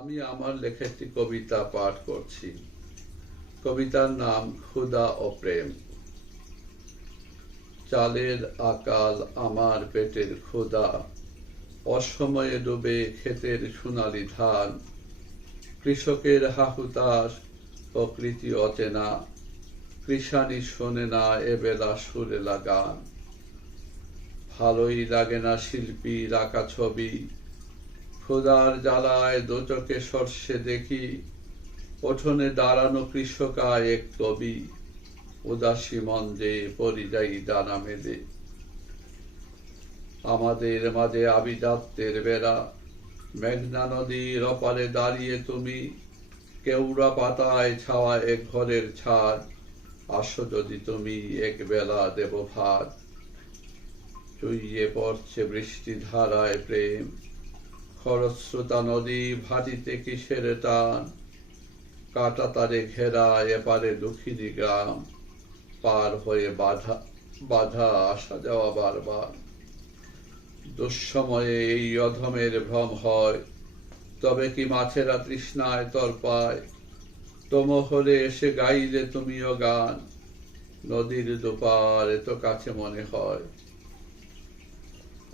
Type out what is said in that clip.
আমি আমার লেখা একটি কবিতা পাঠ করছি। কবিতার নাম ক্ষুধা ও প্রেম। চালের আকাল আমার পেটের ক্ষুধা, অসময়ে ডুবে ক্ষেতের সোনালি ধান। কৃষকের হাহুতাশ, প্রকৃতি অচেনা, কৃষানি শোনে না এবেলা সুরেলা গান। ভালোই লাগে না শিল্পীর আঁকা ছবি, ক্ষুধার জ্বালায় দোচকে সর্ষে দেখি। উঠোনে দাঁড়ানো কৃষকায় এক কবি, উদাসী মন্দে পরিযায়ী ডানা মেলে। আমাদের মাঝে আভিজাত্যের বেড়া, মেঘনা নদীর অপারে দাঁড়িয়ে তুমি। কেওড়া পাতায় ছাওয়া এক ঘরের ছাদ, আসো যদি তুমি এক বেলা দেব ভাত। চুইয়ে পড়ছে বৃষ্টি ধারায় প্রেম, খরস্রোতা নদী ভাটিতে কিসের টান। কাটা তারে ঘেরা এপারে দুঃখিনী গ্রাম, পার হয়ে বাধা বাধা আসা যাওয়া বারবার। দুঃসময়ে এই অধমের ভ্রম হয়, তবে কি মাছেরা তৃষ্ণায় তরপায়। তোমহলে এসে গাইলে তুমিও গান, নদীর দুপার এত কাছে মনে হয়।